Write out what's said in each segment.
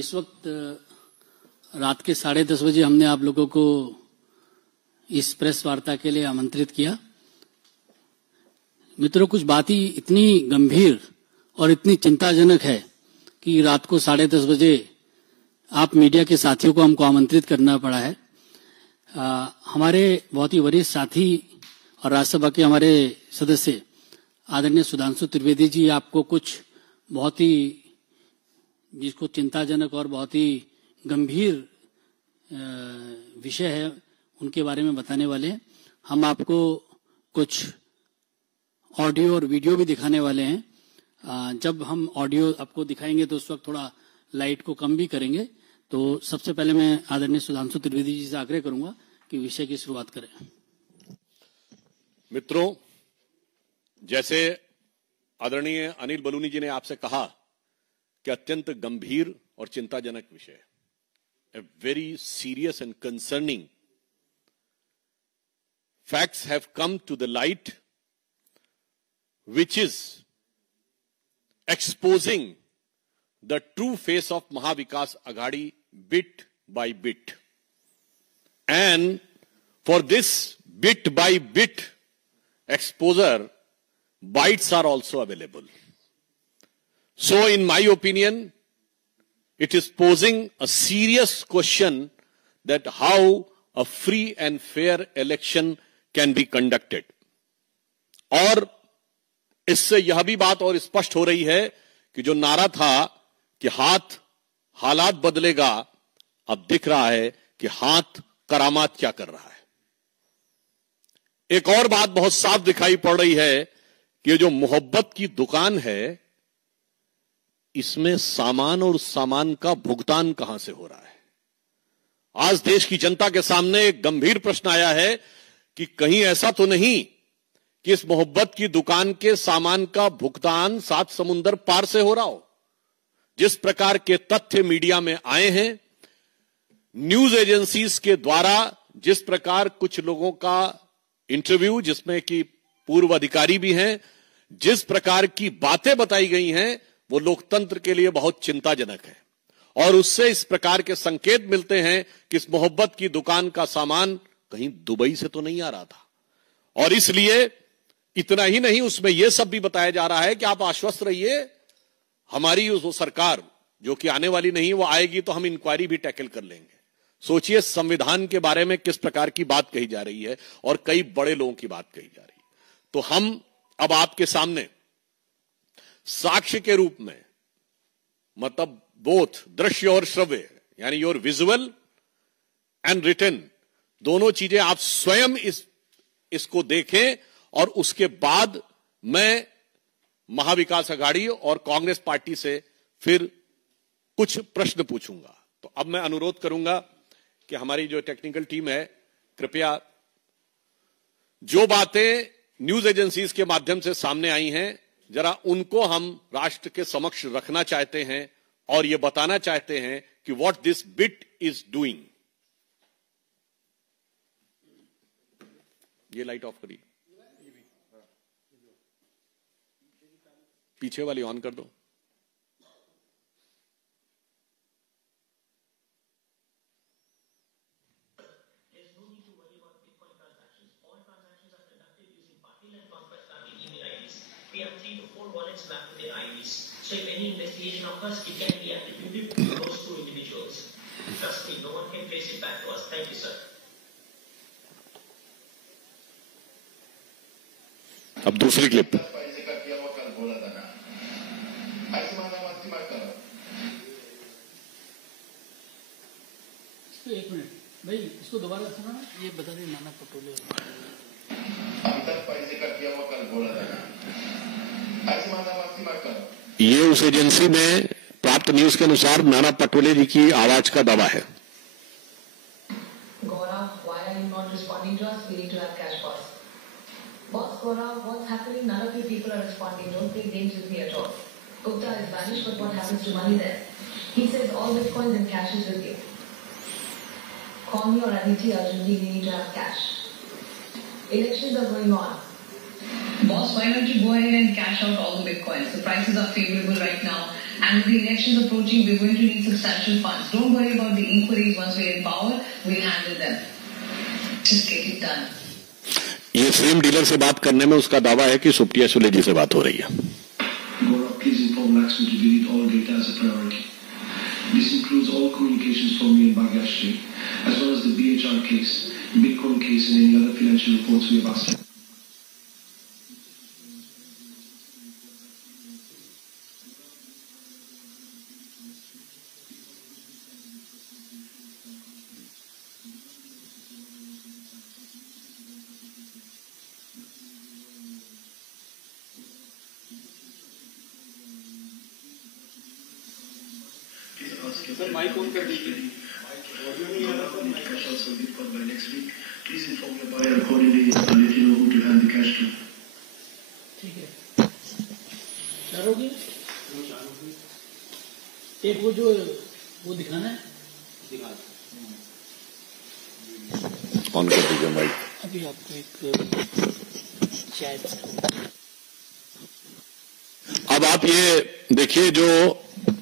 इस वक्त रात के 10:30 बजे हमने आप लोगों को इस प्रेस वार्ता के लिए आमंत्रित किया। मित्रों, कुछ बातें इतनी गंभीर और इतनी चिंताजनक है कि रात को 10:30 बजे आप मीडिया के साथियों को हमको आमंत्रित करना पड़ा है। हमारे बहुत ही वरिष्ठ साथी और राज्यसभा के हमारे सदस्य आदरणीय सुधांशु त्रिवेदी जी आपको कुछ बहुत ही जिसको चिंताजनक और बहुत ही गंभीर विषय है उनके बारे में बताने वाले हैं। हम आपको कुछ ऑडियो और वीडियो भी दिखाने वाले हैं। जब हम ऑडियो आपको दिखाएंगे तो उस वक्त थोड़ा लाइट को कम भी करेंगे। तो सबसे पहले मैं आदरणीय सुधांशु त्रिवेदी जी से आग्रह करूंगा कि विषय की शुरुआत करें। मित्रों, जैसे आदरणीय अनिल बलूनी जी ने आपसे कहा कि अत्यंत गंभीर और चिंताजनक विषय, a very serious and concerning facts have come to the light which is exposing the true face of Mahavikas Aghadi bit by bit. And for this bit by bit exposure, bites are also available. So in my opinion, it is posing a serious question that how a free and fair election can be conducted. और इससे यह भी बात और स्पष्ट हो रही है कि जो नारा था कि हालात बदलेगा, अब दिख रहा है कि हाथ करामात क्या कर रहा है। एक और बात बहुत साफ दिखाई पड़ रही है कि जो मोहब्बत की दुकान है, इसमें सामान और सामान का भुगतान कहां से हो रहा है। आज देश की जनता के सामने एक गंभीर प्रश्न आया है कि कहीं ऐसा तो नहीं कि इस मोहब्बत की दुकान के सामान का भुगतान 7 समुंदर पार से हो रहा हो। जिस प्रकार के तथ्य मीडिया में आए हैं, न्यूज एजेंसीज के द्वारा जिस प्रकार कुछ लोगों का इंटरव्यू, जिसमें कि पूर्व अधिकारी भी हैं, जिस प्रकार की बातें बताई गई हैं, वो लोकतंत्र के लिए बहुत चिंताजनक है। और उससे इस प्रकार के संकेत मिलते हैं कि इस मोहब्बत की दुकान का सामान कहीं दुबई से तो नहीं आ रहा था। और इसलिए इतना ही नहीं, उसमें यह सब भी बताया जा रहा है कि आप आश्वस्त रहिए, हमारी वो सरकार जो कि आने वाली नहीं, वो आएगी तो हम इंक्वायरी भी टैकल कर लेंगे। सोचिए संविधान के बारे में किस प्रकार की बात कही जा रही है और कई बड़े लोगों की बात कही जा रही है। तो हम अब आपके सामने साक्ष्य के रूप में, मतलब बोथ दृश्य और श्रव्य, यानी योर विजुअल एंड रिटन, दोनों चीजें आप स्वयं इसको देखें। और उसके बाद मैं महाविकास अघाड़ी और कांग्रेस पार्टी से फिर कुछ प्रश्न पूछूंगा। तो अब मैं अनुरोध करूंगा कि हमारी जो टेक्निकल टीम है, कृपया जो बातें न्यूज एजेंसीज के माध्यम से सामने आई हैं, जरा उनको हम राष्ट्र के समक्ष रखना चाहते हैं और ये बताना चाहते हैं कि what this bit is doing. ये लाइट ऑफ करिए, पीछे वाली ऑन कर दो। We have 3 to 4 wallets mapped to their IDs. So if any investigation occurs, it can be attributed to those 2 individuals. Trust me, no one can trace it back to us. Thank you, sir. अब दूसरी clip. एक minute भाई, इसको दोबारा सुना, ये बता दें। नाना पटोले ये उस एजेंसी में प्राप्त न्यूज के अनुसार नाना पटोले जी की आवाज का दावा है। Gaurav, why are you not responding to us? We need to have cash boss. Boss Gaurav, what's happening? None of you people are responding. Don't play games with me at all. Gupta is vanished, but what happens to money then? He says all bitcoins and cash is with you. Call me or Aditi urgently. We need to have cash. Elections are going on. Boss, why don't you go ahead and cash out all the bitcoins? The prices are favorable right now. And with the elections approaching, we're going to need substantial funds. Don't worry about the inquiries once we're in power. We'll handle them. Just get it done. ये same dealer से बात करने में उसका दावा है कि सुप्रिया सुले जी से बात हो रही है. Gaurav, please inform Laxmi to delete all data as a priority. This includes all communications from me and Bhagyashree, as well as the BHR case, Bitcoin case, and any other financial reports we have asked. Sir mic on कर दीजिए. Cash also be called by next week. Please inform your buyer accordingly and let you know who to hand the cash to. ठीक है. करोगे? एक वो जो वो दिखाना है. दिखा. ऑन कर दीजिए माइक. अभी आपको एक चैट. अब आप ये देखिए जो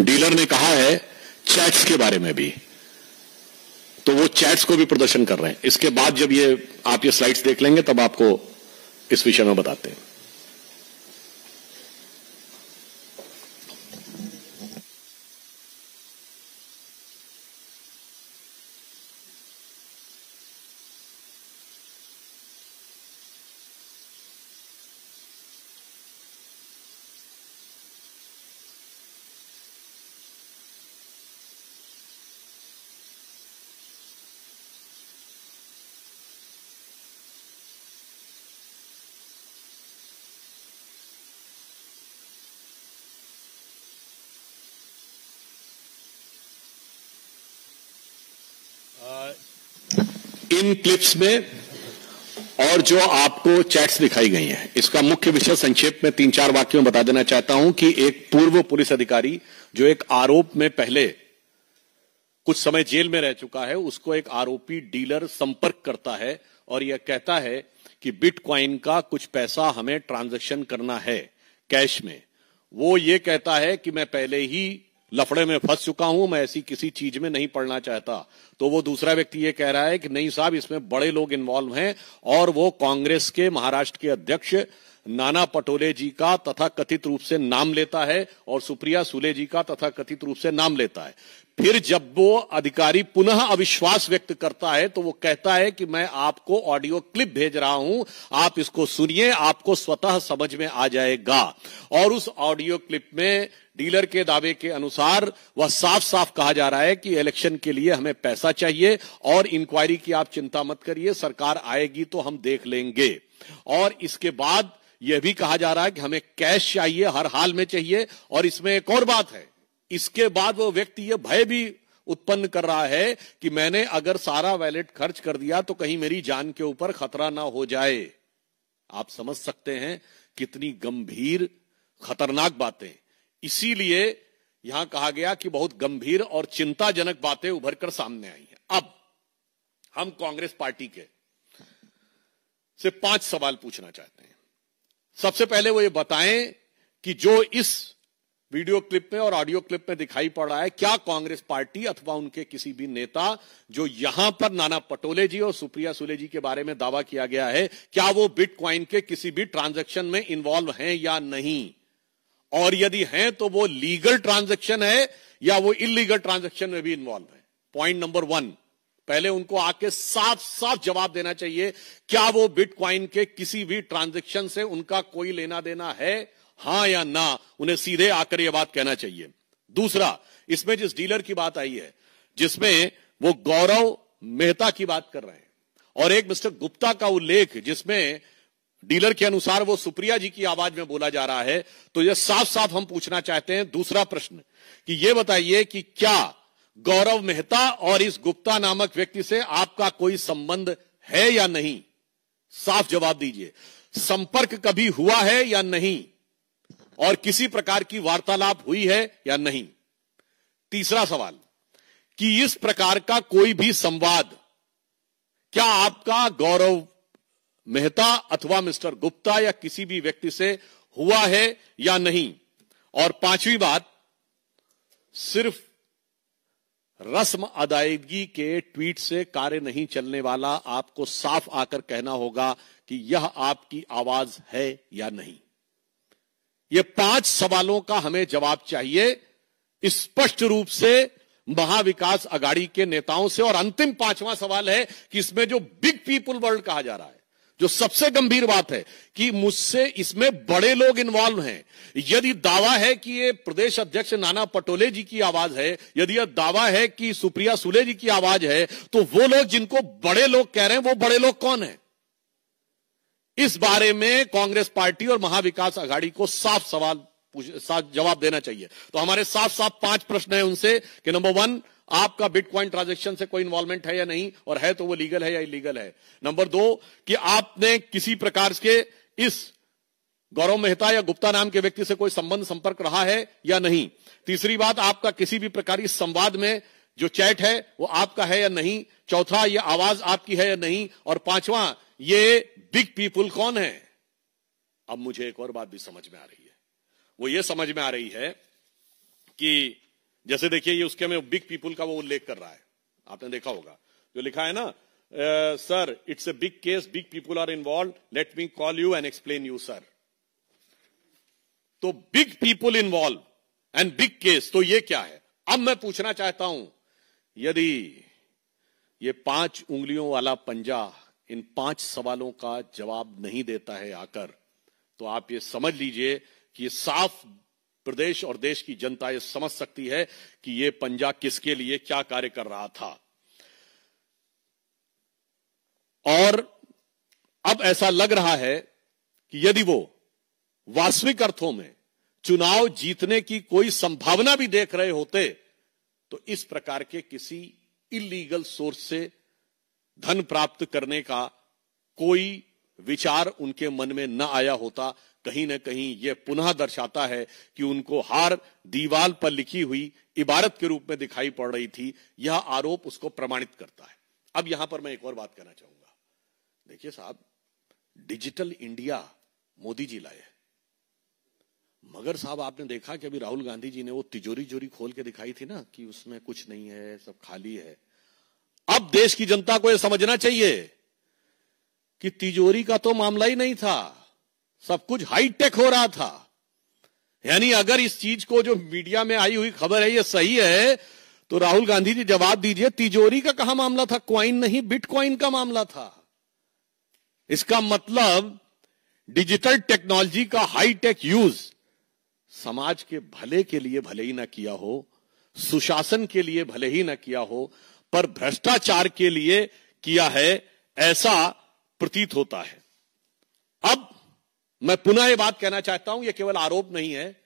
डीलर ने कहा है चैट्स के बारे में भी, तो वो चैट्स को भी प्रदर्शन कर रहे हैं. इसके बाद जब ये आप ये स्लाइड्स देख लेंगे तब आपको इस विषय में बताते हैं. इन क्लिप्स में और जो आपको चैट्स दिखाई गई हैं, इसका मुख्य विषय संक्षेप में 3-4 वाक्यों में बता देना चाहता हूं कि एक पूर्व पुलिस अधिकारी जो एक आरोप में पहले कुछ समय जेल में रह चुका है, उसको एक आरोपी डीलर संपर्क करता है और यह कहता है कि बिटकॉइन का कुछ पैसा हमें ट्रांजैक्शन करना है कैश में. वो ये कहता है कि मैं पहले ही लफड़े में फंस चुका हूं, मैं ऐसी किसी चीज में नहीं पड़ना चाहता. तो वो दूसरा व्यक्ति ये कह रहा है कि नहीं साहब, इसमें बड़े लोग इन्वॉल्व हैं और वो कांग्रेस के महाराष्ट्र के अध्यक्ष नाना पटोले जी का तथा कथित रूप से नाम लेता है और सुप्रिया सुले जी का तथा कथित रूप से नाम लेता है. फिर जब वो अधिकारी पुनः अविश्वास व्यक्त करता है तो वो कहता है कि मैं आपको ऑडियो क्लिप भेज रहा हूं, आप इसको सुनिए, आपको स्वतः समझ में आ जाएगा. और उस ऑडियो क्लिप में डीलर के दावे के अनुसार वह साफ साफ कहा जा रहा है कि इलेक्शन के लिए हमें पैसा चाहिए और इंक्वायरी की आप चिंता मत करिए, सरकार आएगी तो हम देख लेंगे. और इसके बाद यह भी कहा जा रहा है कि हमें कैश चाहिए, हर हाल में चाहिए. और इसमें एक और बात है, इसके बाद वो व्यक्ति यह भय भी उत्पन्न कर रहा है कि मैंने अगर सारा वैलेट खर्च कर दिया तो कहीं मेरी जान के ऊपर खतरा ना हो जाए. आप समझ सकते हैं कितनी गंभीर खतरनाक बातें. इसीलिए यहां कहा गया कि बहुत गंभीर और चिंताजनक बातें उभर कर सामने आई हैं. अब हम कांग्रेस पार्टी के से 5 सवाल पूछना चाहते हैं. सबसे पहले वो ये बताएं कि जो इस वीडियो क्लिप में और ऑडियो क्लिप में दिखाई पड़ रहा है, क्या कांग्रेस पार्टी अथवा उनके किसी भी नेता जो यहां पर नाना पटोले जी और सुप्रिया सुले जी के बारे में दावा किया गया है, क्या वो बिटकॉइन के किसी भी ट्रांजैक्शन में इन्वॉल्व हैं या नहीं, और यदि हैं तो वो लीगल ट्रांजैक्शन है या वो इलीगल ट्रांजैक्शन में भी इन्वॉल्व है. पॉइंट नंबर 1, पहले उनको आके साफ साफ जवाब देना चाहिए, क्या वो बिटकॉइन के किसी भी ट्रांजैक्शन से उनका कोई लेना देना है, हां या ना. उन्हें सीधे आकर यह बात कहना चाहिए. दूसरा, इसमें जिस डीलर की बात आई है, जिसमें वो गौरव मेहता की बात कर रहे हैं और एक मिस्टर गुप्ता का उल्लेख जिसमें डीलर के अनुसार वो सुप्रिया जी की आवाज में बोला जा रहा है, तो यह साफ साफ हम पूछना चाहते हैं. दूसरा प्रश्न कि यह बताइए कि क्या गौरव मेहता और इस गुप्ता नामक व्यक्ति से आपका कोई संबंध है या नहीं. साफ जवाब दीजिए. संपर्क कभी हुआ है या नहीं, और किसी प्रकार की वार्तालाप हुई है या नहीं. तीसरा सवाल कि इस प्रकार का कोई भी संवाद क्या आपका गौरव मेहता अथवा मिस्टर गुप्ता या किसी भी व्यक्ति से हुआ है या नहीं. और 5वीं बात सिर्फ रस्म अदायगी के ट्वीट से कार्य नहीं चलने वाला। आपको साफ आकर कहना होगा कि यह आपकी आवाज है या नहीं। ये 5 सवालों का हमें जवाब चाहिए स्पष्ट रूप से महाविकास अघाड़ी के नेताओं से। और अंतिम 5वां सवाल है कि इसमें जो बिग पीपुल वर्ल्ड कहा जा रहा है, जो सबसे गंभीर बात है कि मुझसे इसमें बड़े लोग इन्वॉल्व हैं। यदि दावा है कि ये प्रदेश अध्यक्ष नाना पटोले जी की आवाज है, यदि यह दावा है कि सुप्रिया सुले जी की आवाज है, तो वो लोग जिनको बड़े लोग कह रहे हैं वो बड़े लोग कौन है? इस बारे में कांग्रेस पार्टी और महाविकास अघाड़ी को साफ जवाब देना चाहिए। तो हमारे साफ 5 प्रश्न हैं उनसे कि नंबर 1, आपका बिटकॉइन ट्रांजैक्शन से कोई इन्वॉल्वमेंट है या नहीं, और है तो वो लीगल है या इलीगल है। नंबर 2, कि आपने किसी प्रकार के इस गौरव मेहता या गुप्ता नाम के व्यक्ति से कोई संबंध संपर्क रहा है या नहीं। तीसरी बात, आपका किसी भी प्रकार इस संवाद में जो चैट है वो आपका है या नहीं। चौथा, ये आवाज आपकी है या नहीं। और 5वां, ये बिग पीपुल कौन है। अब मुझे एक और बात भी समझ में आ रही है, वो ये समझ में आ रही है कि जैसे देखिए ये उसके में बिग पीपुल का वो उल्लेख कर रहा है, आपने देखा होगा जो लिखा है ना, sir it's a big case, big people are involve, let me call you and explain you sir. तो big people involve and big case, तो ये क्या है। अब मैं पूछना चाहता हूं, यदि ये 5 उंगलियों वाला पंजा इन 5 सवालों का जवाब नहीं देता है आकर, तो आप ये समझ लीजिए कि ये साफ प्रदेश और देश की जनता ये समझ सकती है कि ये पंजा किसके लिए क्या कार्य कर रहा था। और अब ऐसा लग रहा है कि यदि वो वास्तविक अर्थों में चुनाव जीतने की कोई संभावना भी देख रहे होते, तो इस प्रकार के किसी इलीगल सोर्स से धन प्राप्त करने का कोई विचार उनके मन में न आया होता। कहीं ना कहीं यह पुनः दर्शाता है कि उनको हार दीवार पर लिखी हुई इबारत के रूप में दिखाई पड़ रही थी। यह आरोप उसको प्रमाणित करता है। अब यहां पर मैं एक और बात कहना चाहूंगा। देखिए साहब, डिजिटल इंडिया मोदी जी लाए, मगर साहब आपने देखा कि अभी राहुल गांधी जी ने वो तिजोरी खोल के दिखाई थी ना कि उसमें कुछ नहीं है, सब खाली है। अब देश की जनता को यह समझना चाहिए कि तिजोरी का तो मामला ही नहीं था, सब कुछ हाईटेक हो रहा था। यानी अगर इस चीज को जो मीडिया में आई हुई खबर है ये सही है, तो राहुल गांधी जी जवाब दीजिए, तिजोरी का कहां मामला था, क्वाइन नहीं बिटकॉइन का मामला था। इसका मतलब डिजिटल टेक्नोलॉजी का हाईटेक यूज समाज के भले के लिए भले ही ना किया हो, सुशासन के लिए भले ही ना किया हो, पर भ्रष्टाचार के लिए किया है, ऐसा प्रतीत होता है। अब मैं पुनः यह बात कहना चाहता हूं, यह केवल आरोप नहीं है,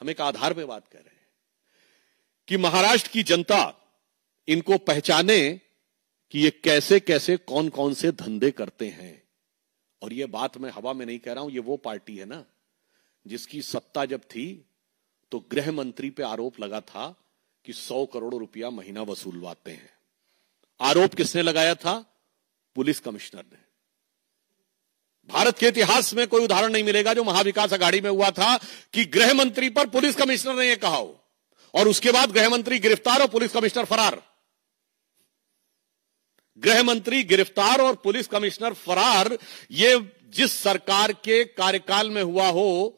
हम एक आधार पर बात कर रहे हैं कि महाराष्ट्र की जनता इनको पहचाने कि ये कैसे कैसे कौन कौन से धंधे करते हैं। और यह बात मैं हवा में नहीं कह रहा हूं, ये वो पार्टी है ना जिसकी सत्ता जब थी तो गृह मंत्री पे आरोप लगा था कि 100 करोड़ रुपया महीना वसूलवाते हैं। आरोप किसने लगाया था? पुलिस कमिश्नर ने। भारत के इतिहास में कोई उदाहरण नहीं मिलेगा जो महाविकास अघाड़ी में हुआ था कि गृह मंत्री पर पुलिस कमिश्नर ने यह कहा हो और उसके बाद गृह मंत्री गिरफ्तार और पुलिस कमिश्नर फरार। गृह मंत्री गिरफ्तार और पुलिस कमिश्नर फरार, ये जिस सरकार के कार्यकाल में हुआ हो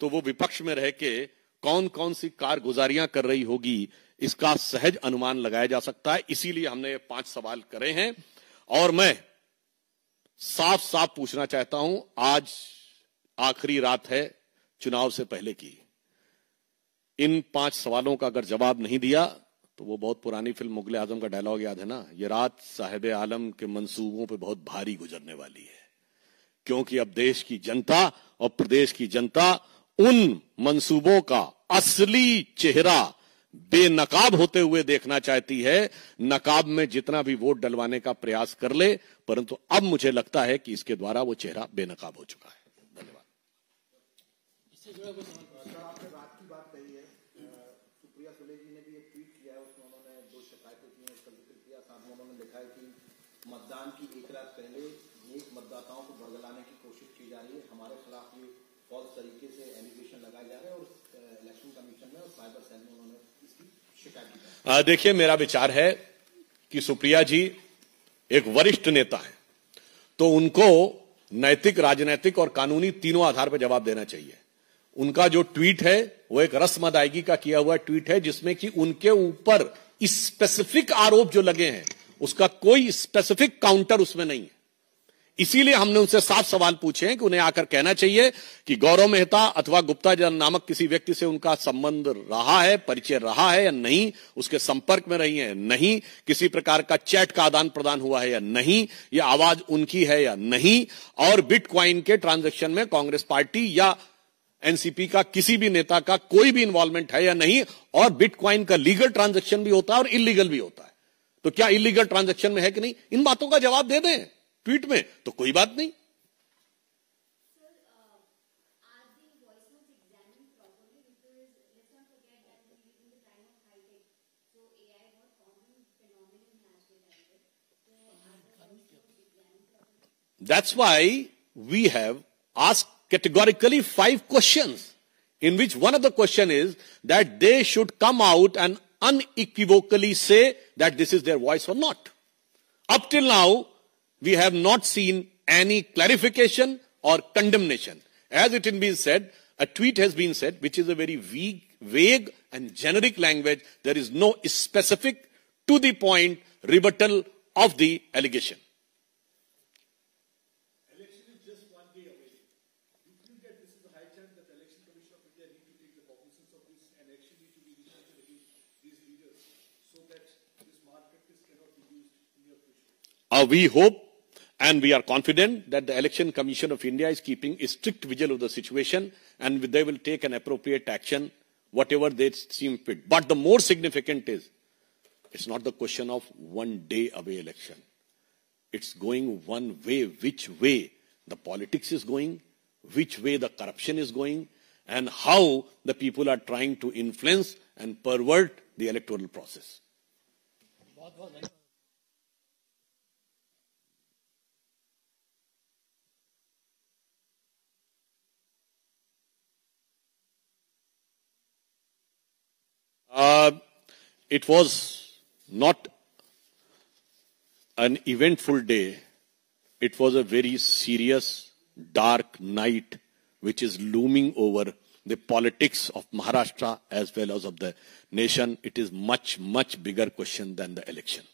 तो वो विपक्ष में रह के कौन कौन सी कारगुजारियां कर रही होगी, इसका सहज अनुमान लगाया जा सकता है। इसीलिए हमने 5 सवाल करे हैं और मैं साफ साफ पूछना चाहता हूं, आज आखिरी रात है चुनाव से पहले की। इन 5 सवालों का अगर जवाब नहीं दिया तो वो बहुत पुरानी फिल्म मुगले आजम का डायलॉग याद है ना, ये रात साहिब आलम के मंसूबों पे बहुत भारी गुजरने वाली है। क्योंकि अब देश की जनता और प्रदेश की जनता उन मंसूबों का असली चेहरा बेनकाब होते हुए देखना चाहती है। नकाब में जितना भी वोट डलवाने का प्रयास कर ले, परंतु अब मुझे लगता है कि इसके द्वारा वो चेहरा बेनकाब हो चुका है। धन्यवाद। आपने रात की बात कही है, सुप्रिया सुले जी ने भी एक ट्वीट किया है, उसमें उन्होंने 2 शिकायतें की हैं, उसका जिक्र किया। साथ में उन्होंने लिखा है कि मतदान की एक रात पहले नेक मतदाताओं को भड़काने की कोशिश की जा रही है, हमारे खिलाफ ये फॉल्स तरीके से एलिगेशन लगाए जा रहे हैं और इलेक्शन कमीशन में और साइबर सेल में उन्होंने देखिए, मेरा विचार है कि सुप्रिया जी एक वरिष्ठ नेता है, तो उनको नैतिक, राजनैतिक और कानूनी तीनों आधार पर जवाब देना चाहिए। उनका जो ट्वीट है वो एक रस्म अदायगी का किया हुआ ट्वीट है, जिसमें कि उनके ऊपर स्पेसिफिक आरोप जो लगे हैं उसका कोई स्पेसिफिक काउंटर उसमें नहीं है। इसीलिए हमने उनसे साफ सवाल पूछे हैं कि उन्हें आकर कहना चाहिए कि गौरव मेहता अथवा गुप्ता नामक किसी व्यक्ति से उनका संबंध रहा है, परिचय रहा है या नहीं, उसके संपर्क में रही है नहीं, किसी प्रकार का चैट का आदान प्रदान हुआ है या नहीं, यह आवाज उनकी है या नहीं, और बिटकॉइन के ट्रांजैक्शन में कांग्रेस पार्टी या एनसीपी का किसी भी नेता का कोई भी इन्वॉल्वमेंट है या नहीं, और बिटकॉइन का लीगल ट्रांजैक्शन भी होता है और इलीगल भी होता है। तो क्या इलीगल ट्रांजैक्शन में है कि नहीं, इन बातों का जवाब दे दें ट्वीट में, तो कोई बात नहीं। That's why we have asked categorically 5 questions, in which one of the question is that they should come out and unequivocally say that this is their voice or not. Up till now, we have not seen any clarification or condemnation. As it has been said, a tweet has been said, which is a very vague and generic language. There is no specific, to the point rebuttal of the allegation. Election is just one day away. Do you think that this is a high chance that the Election Commission of India need to take the cognizance of this and action need to be initiated against these leaders so that this malpractice cannot be used in your future? We hope and we are confident that the Election Commission of India is keeping a strict vigil of the situation, and they will take an appropriate action, whatever they seem fit. But the more significant is, it's not the question of one day away election. It's going one way, which way the politics is going, which way the corruption is going, and how the people are trying to influence and pervert the electoral process. It was not an eventful day. It was a very serious, dark night which is looming over the politics of Maharashtra as well as of the nation. It is much, much bigger question than the election.